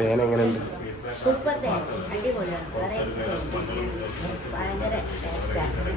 തേൻ എങ്ങനെയുണ്ട് സൂപ്പർ തേൻ. അടിപൊളിയാണ്. ഭയങ്കര ടേസ്റ്റാണ്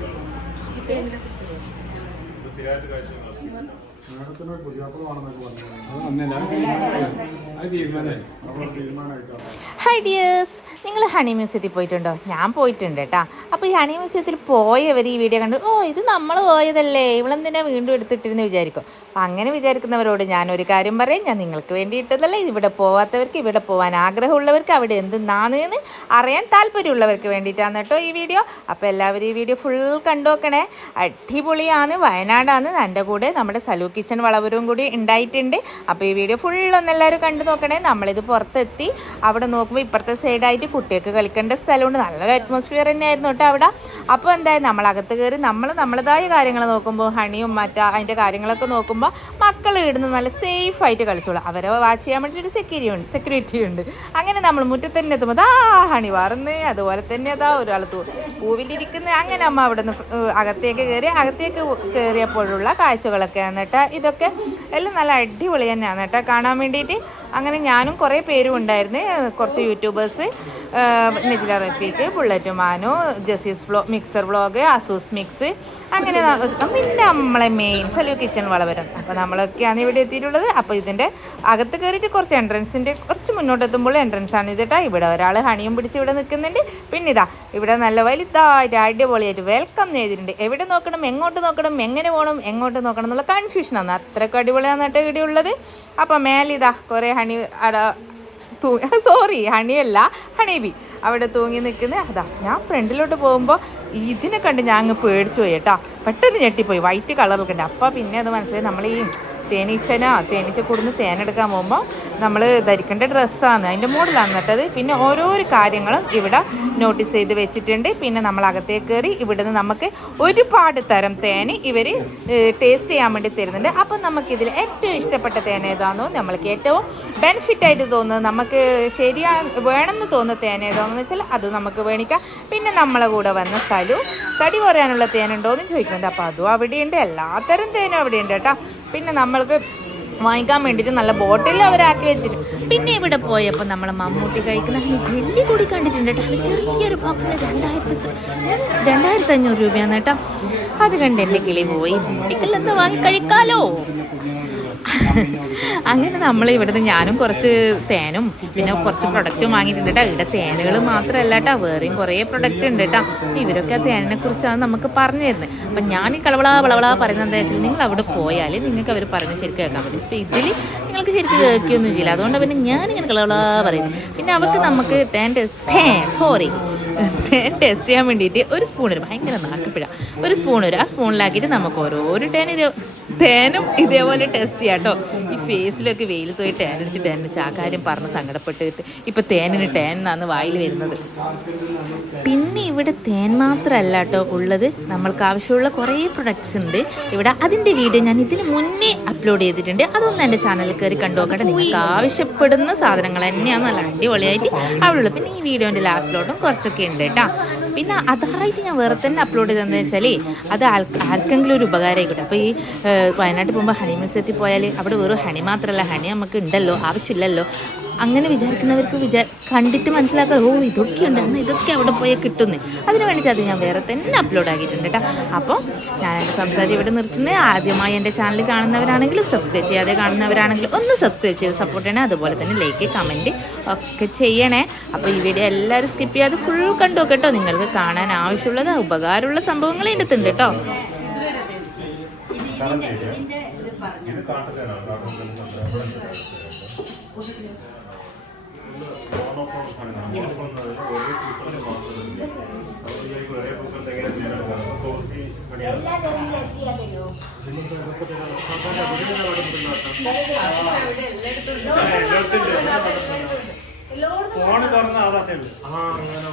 ഹായ് ഡിയേഴ്സ് നിങ്ങൾ ഹണി മ്യൂസിയത്തിൽ പോയിട്ടുണ്ടോ? ഞാൻ പോയിട്ടുണ്ട് കേട്ടോ. അപ്പോൾ ഈ ഹണി മ്യൂസിയത്തിൽ പോയവർ ഈ വീഡിയോ കണ്ടു ഓ ഇത് നമ്മൾ പോയതല്ലേ? ഇവളെന്തിനാ വീണ്ടും എടുത്തിട്ടിരുന്ന്? വിചാരിക്കും. അപ്പം അങ്ങനെ വിചാരിക്കുന്നവരോട് ഞാനൊരു കാര്യം പറയും. ഞാൻ നിങ്ങൾക്ക് വേണ്ടിയിട്ടതല്ലേ ഇവിടെ പോവാത്തവർക്ക് ഇവിടെ പോകാൻ ആഗ്രഹമുള്ളവർക്ക് അവിടെ എന്ത് എന്തെന്നാന്ന് അറിയാൻ താല്പര്യമുള്ളവർക്ക് വേണ്ടിയിട്ടാണ് കേട്ടോ ഈ വീഡിയോ. അപ്പോൾ എല്ലാവരും ഈ വീഡിയോ ഫുൾ കണ്ടു നോക്കണേ അടിപൊളിയാണ് വയനാടാണ്. എന്റെ കൂടെ നമ്മുടെ സലൂ കിച്ചൺ വളവരും കൂടി ഉണ്ടായിട്ടുണ്ട്. അപ്പോൾ ഈ വീഡിയോ ഫുൾ ഒന്ന് എല്ലാവരും കണ്ടു നോക്കണേ. നമ്മളിത് പുറത്തെത്തി. അവിടെ നോക്കുമ്പോൾ ഇപ്പുറത്തെ സൈഡായിട്ട് കുട്ടികൾക്ക് കളിക്കേണ്ട സ്ഥലമുണ്ട്. നല്ലൊരു അറ്റ്മോസ്ഫിയർ തന്നെയായിരുന്നു കേട്ടോ അവിടെ. അപ്പോൾ എന്തായാലും നമ്മളകത്ത് കയറി നമ്മൾ നമ്മളതായ കാര്യങ്ങൾ നോക്കുമ്പോൾ ഹണിയും മറ്റാ അതിന്റെ കാര്യങ്ങളൊക്കെ നോക്കുമ്പോൾ മക്കൾ ഇടുന്ന നല്ല സേഫായിട്ട് കളിച്ചോളാം. അവരെ വാച്ച് ചെയ്യാൻ വേണ്ടി ഒരു സെക്യൂരിറ്റി ഉണ്ട് സെക്യൂരിറ്റി ഉണ്ട്. അങ്ങനെ നമ്മൾ മുറ്റത്തന്നെ എത്തുമ്പോൾ ആ ഹണി അതുപോലെ തന്നെ അതാ ഒരാൾ പൂവിലിരിക്കുന്ന. അങ്ങനെ അമ്മ അവിടെ നിന്ന് അകത്തേക്ക് കയറി അകത്തേക്ക് കയറിയപ്പോഴുള്ള കാഴ്ചകളൊക്കെ എന്നിട്ട് ഇതൊക്കെ എല്ലാം നല്ല അടിപൊളി തന്നെയാണ് കേട്ടോ. കാണാൻ വേണ്ടിയിട്ട് അങ്ങനെ ഞാനും കുറേ പേരും ഉണ്ടായിരുന്നു. കുറച്ച് യൂട്യൂബേഴ്സ് നിജില റഫീഖ് ബുള്ളറ്റ് മാനു ജസീസ് വ്ലോ മിക്സർ വ്ളോഗ് അസൂസ് മിക്സ് അങ്ങനെ പിന്നെ നമ്മളെ മെയിൻ സലൂ കിച്ചൺ വളവരം. അപ്പോൾ നമ്മളൊക്കെയാണ് ഇവിടെ എത്തിയിട്ടുള്ളത്. അപ്പോൾ ഇതിന്റെ അകത്ത് കയറിയിട്ട് കുറച്ച് എൻട്രൻസിന്റെ കുറച്ച് മുന്നോട്ട് എത്തുമ്പോൾ എൻട്രൻസ് ആണ് ഇതിട്ടാ ഇവിടെ ഒരാൾ ഹണിയും പിടിച്ച് ഇവിടെ നിൽക്കുന്നുണ്ട്. പിന്നെ ഇതാ ഇവിടെ നല്ല വലുതായിട്ട് അടിപൊളിയായിട്ട് വെൽക്കം ചെയ്തിട്ടുണ്ട് എവിടെ നോക്കണം എങ്ങോട്ട് നോക്കണം എങ്ങനെ പോകണം എങ്ങോട്ട് നോക്കണം എന്നുള്ള കൺഫ്യൂഷനാണ് അത്രയ്ക്ക് അടിപൊളിയാണ് കേട്ടോ ഇവിടെ ഉള്ളത്. അപ്പോൾ മേലിതാ കുറേ ഹണി അട തൂങ്ങി സോറി ഹണിയല്ല ഹണിബി. അവിടെ തൂങ്ങി നിൽക്കുന്നത് അതാ ഞാൻ ഫ്രണ്ടിലോട്ട് പോകുമ്പോൾ ഇതിനെ കണ്ട് ഞാൻ അങ്ങ് പേടിച്ചു പോയി കേട്ടോ. പെട്ടെന്ന് ഞെട്ടിപ്പോയി വൈറ്റ് കളറിൽ കണ്ട്. അപ്പോൾ പിന്നെ അത് മനസ്സിലായി നമ്മൾ ഈ തേനീച്ചനോ തേനീച്ച കൂടുന്ന് തേനെടുക്കാൻ പോകുമ്പോൾ നമ്മൾ ധരിക്കേണ്ട ഡ്രസ്സാണ്. അതിന്റെ മോഡലാണ് നട്ടത് പിന്നെ ഓരോരോ കാര്യങ്ങളും ഇവിടെ നോട്ടീസ് ചെയ്ത് വെച്ചിട്ടുണ്ട്. പിന്നെ നമ്മൾ അകത്തേക്ക് കയറി ഇവിടുന്ന് നമുക്ക് ഒരുപാട് തരം തേൻ ഇവർ ടേസ്റ്റ് ചെയ്യാൻ വേണ്ടി തരുന്നുണ്ട്. അപ്പം നമുക്കിതിൽ ഏറ്റവും ഇഷ്ടപ്പെട്ട തേൻ ഏതാണെന്നോ നമ്മൾക്ക് ഏറ്റവും ബെനിഫിറ്റ് ആയിട്ട് തോന്നുന്നത് നമുക്ക് ശരിയാ വേണമെന്ന് തോന്നുന്ന തേൻ ഏതാണെന്ന് വെച്ചാൽ അത് നമുക്ക് മേടിക്കാം പിന്നെ നമ്മളെ കൂടെ വന്ന സ്ഥലവും തടി കുറയാനുള്ള തേനുണ്ടോ എന്ന് ചോദിക്കുന്നുണ്ട്. അപ്പോൾ അതും അവിടെയുണ്ട്. എല്ലാത്തരം തേനും അവിടെയുണ്ട് കേട്ടോ. പിന്നെ നമ്മൾക്ക് വാങ്ങിക്കാൻ വേണ്ടിയിട്ട് നല്ല ബോട്ടിൽ അവരാക്കി വെച്ചിട്ട്. പിന്നെ ഇവിടെ പോയപ്പോൾ നമ്മളെ മമ്മൂട്ടി കഴിക്കുന്ന ജെല്ലി കൂടി കണ്ടിട്ടുണ്ട് ചെറിയൊരു ബോക്സിന് രണ്ടായിരത്തി രണ്ടായിരത്തി അഞ്ഞൂറ് രൂപയാണ് കേട്ടോ. അത് കണ്ട് എന്റെ കിളി പോയി എന്താ വാങ്ങി കഴിക്കാലോ അങ്ങനെ നമ്മൾ ഇവിടുന്ന് ഞാനും കുറച്ച് തേനും പിന്നെ കുറച്ച് പ്രൊഡക്റ്റും വാങ്ങിയിട്ടുണ്ട് കേട്ടോ ഇവിടെ തേനുകൾ മാത്രമല്ല കേട്ടോ വേറെയും കുറേ പ്രൊഡക്റ്റ് ഉണ്ട് കേട്ടോ ഇവരൊക്കെ തേനിനെ കുറിച്ചാണ് നമുക്ക് പറഞ്ഞു തരുന്നത്. അപ്പം ഞാൻ ഈ കളവള വളവള പറയുന്നത് എന്താ വെച്ചാൽ നിങ്ങൾ അവിടെ പോയാൽ നിങ്ങൾക്ക് അവർ പറയുന്നത് ശരിക്കും കേൾക്കാൻ പറ്റും. ഇപ്പം ഇതിൽ നിങ്ങൾക്ക് ശരിക്കും കേൾക്കുകയൊന്നും ചെയ്യില്ല. അതുകൊണ്ട് പിന്നെ ഞാനിങ്ങനെ കളവള പറയുന്നത്. പിന്നെ അവർക്ക് നമുക്ക് തേൻ സോറി തേൻ ടേസ്റ്റ് ചെയ്യാൻ വേണ്ടിയിട്ട് ഒരു സ്പൂൺ വരും ഭയങ്കര നാക്കിപ്പിഴ. ഒരു സ്പൂൺ വരും ആ സ്പൂണിലാക്കിയിട്ട് നമുക്ക് ഓരോരോ തേൻ ഇതേ തേനും ഇതേപോലെ ടേസ്റ്റ് ചെയ്യാം കേട്ടോ ഈ ഫേസിലൊക്കെ വെയിൽ പോയി തേൻ അടിച്ച് ആ കാര്യം പറഞ്ഞ് സങ്കടപ്പെട്ടിട്ട് ഇപ്പം തേനിന് തേൻ എന്നാണ് വായിൽ വരുന്നത്. പിന്നെ ഇവിടെ തേൻ മാത്രമല്ല കേട്ടോ ഉള്ളത്. നമ്മൾക്ക് ആവശ്യമുള്ള കുറേ പ്രൊഡക്ട്സ് ഉണ്ട്. ഇവിടെ അതിന്റെ വീഡിയോ ഞാൻ ഇതിന് മുന്നേ അപ്ലോഡ് ചെയ്തിട്ടുണ്ട്. അതൊന്ന് എന്റെ ചാനലിൽ കയറി കണ്ടു നോക്കട്ടെ. നിങ്ങൾക്ക് ആവശ്യപ്പെടുന്ന സാധനങ്ങൾ തന്നെയാണ് നല്ല അടിപൊളിയായിട്ട് അവിടെ പിന്നെ ഈ വീഡിയോന്റെ ലാസ്റ്റിലോട്ടും കുറച്ചൊക്കെ ഉണ്ട് കേട്ടോ പിന്നെ അതായിട്ട് ഞാൻ വേറെ തന്നെ അപ്ലോഡ് ചെയ്തതെന്ന് വെച്ചാൽ അത് ആർക്കെങ്കിലും ഒരു ഉപകാരമായിക്കോട്ടെ അപ്പോൾ ഈ വയനാട്ടിൽ പോകുമ്പോൾ ഹണി മ്യൂസിയത്തിൽ പോയാൽ അവിടെ വെറും ഹണി മാത്രമല്ല ഹണി നമുക്ക് ഉണ്ടല്ലോ ആവശ്യമില്ലല്ലോ. അങ്ങനെ വിചാരിക്കുന്നവർക്ക് വിചാ കണ്ടിട്ട് മനസ്സിലാക്കാൻ ഓ ഇതൊക്കെയുണ്ട് എന്നാൽ ഇതൊക്കെ അവിടെ പോയാൽ കിട്ടുന്നു. അതിന് വേണ്ടിയിട്ട് അത് ഞാൻ വേറെ തന്നെ അപ്ലോഡ് ആക്കിയിട്ടുണ്ട് കേട്ടോ. അപ്പോൾ ഞാൻ എന്റെ സംസാരം ഇവിടെ നിർത്തുന്നത് ആദ്യമായി എന്റെ ചാനൽ കാണുന്നവരാണെങ്കിലും സബ്സ്ക്രൈബ് ചെയ്യാതെ കാണുന്നവരാണെങ്കിലും ഒന്ന് സബ്സ്ക്രൈബ് ചെയ്ത് സപ്പോർട്ട് ചെയ്യണേ. അതുപോലെ തന്നെ ലൈക്ക് കമന്റ് ഒക്കെ ചെയ്യണേ. അപ്പോൾ ഈ വീഡിയോ എല്ലാവരും സ്കിപ്പ് ചെയ്യാതെ ഫുൾ കണ്ടു കേട്ടോ നിങ്ങൾക്ക് കാണാൻ ആവശ്യമുള്ളത് ഉപകാരമുള്ള സംഭവങ്ങൾ ഇതിന്റെ അടുത്തുണ്ട് കേട്ടോ. ഇത് കാട്ടിലാണ് എല്ലാ തുറന്ന ടേസ്റ്റ് ആ അങ്ങനെ പറഞ്ഞു തുറന്ന അതൊക്കെ. ആ. അങ്ങനെ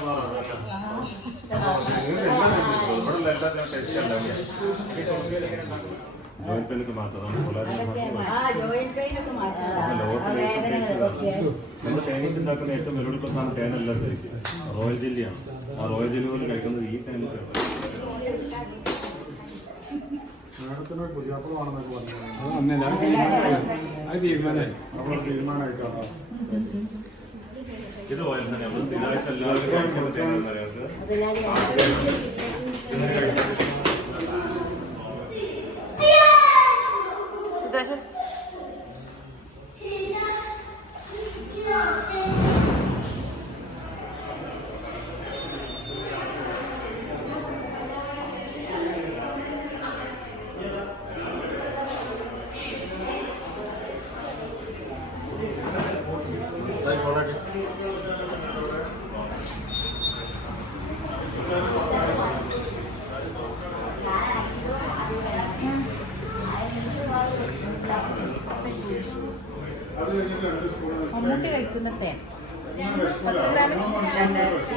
ജോയിന്റ് പെയിനൊക്കെ മാറ്റാം നമ്മൾ തേനീസ് ഉണ്ടാക്കുന്ന ഏറ്റവും വെല്ലുവിളി പ്രധാന തേനല്ല ശരിക്കും. റോയൽ ജെല്ലിയാണ് ആ റോയൽ ജെല്ലി പോലും കഴിക്കുന്നത് ഈ തേനീസ് ഇത് ഓയിൽ തന്നെ നമ്മൾ സ്ഥിരമായിട്ട് എല്ലാവർക്കും മമ്മൂട്ടി കഴിക്കുന്ന തേൻ പത്ത് ഗ്രാമിന് രണ്ടായിരത്തി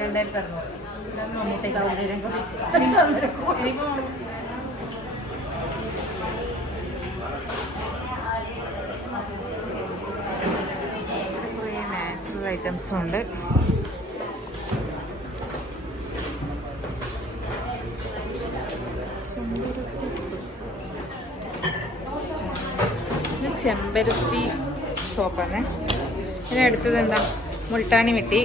രണ്ടായിരത്തി അറുന്നൂറ് മമ്മൂട്ടി സൗകര്യം ഐറ്റംസും ഉണ്ട് ചെമ്പരത്തി സൂപ്പ് ഇത് ചെമ്പരത്തി സോപ്പാണ്. പിന്നെ അടുത്തത് എന്താ? മുൾട്ടാണി മിട്ടി.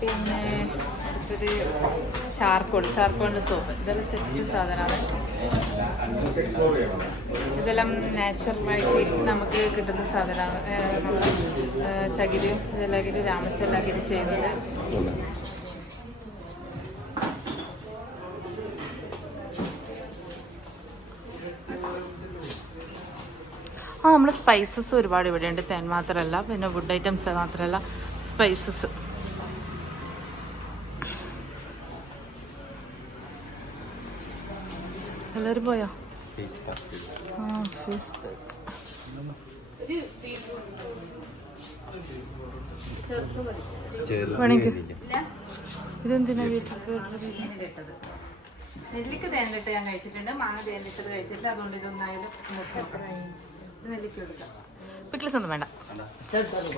പിന്നെ അടുത്തത് ചാർക്കോൾ. ചാർക്കോളിന്റെ സോപ്പ്. ഇതെല്ലാം സെറ്റ് സാധനമാണ്. ഇതെല്ലാം നാച്ചുറലായിട്ട് നമുക്ക് കിട്ടുന്ന സാധനമാണ്. ചകിരിയും ഇതെല്ലാം രാമച്ചെല്ലാക്കിയിട്ട് ചെയ്യുന്നത്. ആ നമ്മുടെ സ്പൈസസ് ഒരുപാട് ഇവിടെയുണ്ട്. തേൻ മാത്രമല്ല പിന്നെ വുഡ് ഐറ്റംസ് മാത്രമല്ല സ്പൈസസ് എല്ലാവരും പോയോ? ആ ഫേസ് വേണമെങ്കിൽ. ഇതെന്തിനാ വീട്ടിൽ നെല്ലിക്ക തേനിട്ട് ഞാൻ കഴിച്ചിട്ടുണ്ട്. മാങ്ങ തേൻ തേനിട്ടത് കഴിച്ചിട്ടില്ല അതുകൊണ്ട് ഇതൊന്നായാലും പിക്കിൾസ് ഒന്നും വേണ്ട.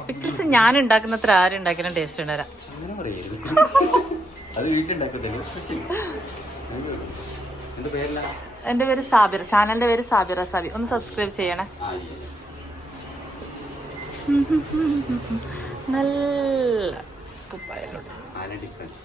പിക്കിൾസ് ഞാൻ ഉണ്ടാക്കുന്നത്ര ആരും ഉണ്ടാക്കിയാലും ടേസ്റ്റ് ഉണ്ടാരാ എന്റെ പേരില്ല എന്റെ പേര് സാബിർ ചാനലിന്റെ പേര് സാബിറ സാബി. ഒന്ന് സബ്സ്ക്രൈബ് ചെയ്യണേ. നല്ല കുപ്പായലോട്ട് ഡിഫറൻസ്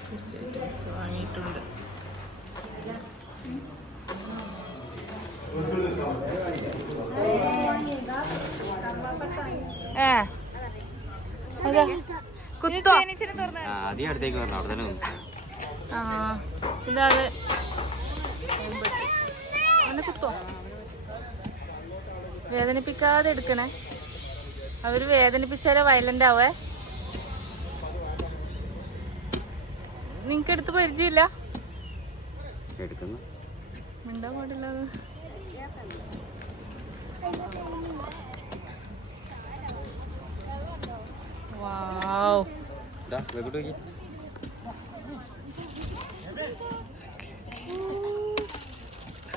കുറച്ച് items വാങ്ങിയിട്ടുണ്ട്. ഏ? അതാ. കുത്തോ? ആദ്യം അടുത്തേക്ക് പറഞ്ഞു അവിടെ തന്നെ നിന്നു. ആ ഇതാത് അവനെ കുത്തോ? വേദനിപ്പിക്കാതെ എടുക്കണേ. അവർ വേദനിപ്പിച്ചാലേ വയലന്റ് ആവേ. നിങ്ങൾക്ക് എടുത്ത് പരിചയമില്ല? മിണ്ടാൻ പാടില്ല. വാവ്.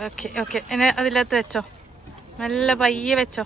Okay okay. എന്നെ അതിനകത്ത് വെച്ചോ. നല്ല പയ്യെ വെച്ചോ.